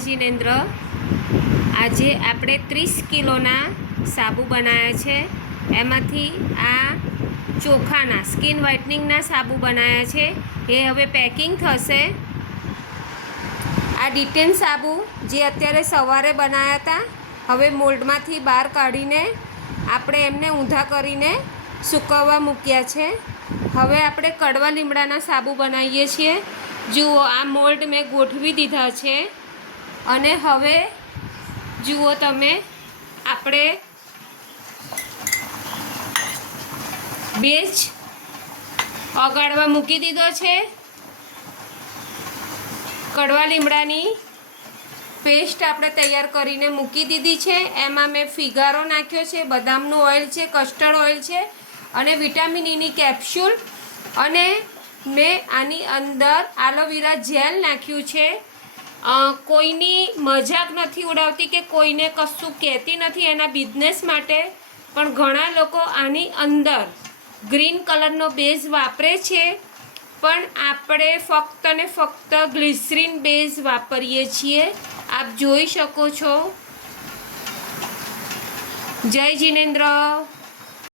जिनेन्द्र। आजे आपणे 30 किलोना साबु बनाया छे। एमांथी आ चोखाना स्किन व्हाइटनिंगना साबु बनाया छे। ए हवे पेकिंग थशे। आ डिटेन साबु जे अत्यारे सवारे बनाया था हवे मोल्डमांथी बहार काढीने आपणे एमने ऊंधा करीने सूकववा मूक्या छे। हवे आपणे कड़वा લીમડાના साबु बनावीए छीए। जुओ आ मोल्ड में गोठवी दीधा छे अने हवे जुओ तमे आपणे बेज ओगाड़वा मूकी दीधो छे। कड़वा લીમડાની पेस्ट आपणे तैयार करीने मूकी दीधी छे। एमां मैं फिगारो नाख्यो छे, बदामनुं ऑइल छे, कस्टर्ड ऑइल छे अने विटामिन ई नी केप्स्यूल अने मैं आनी अंदर एलोवेरा जेल नाख्युं छे। कोईनी मजाक नथी उड़ावती के कोईने कशुं कहेती नथी एना बिजनेस माटे, पण घणा लोको आनी अंदर ग्रीन कलरनो बेज वापरे छे, पण आपणे फक्त ने फक्त ग्लिसरीन बेज वापरीए छीए। आप जोई शको छो। जय जिनेन्द्र।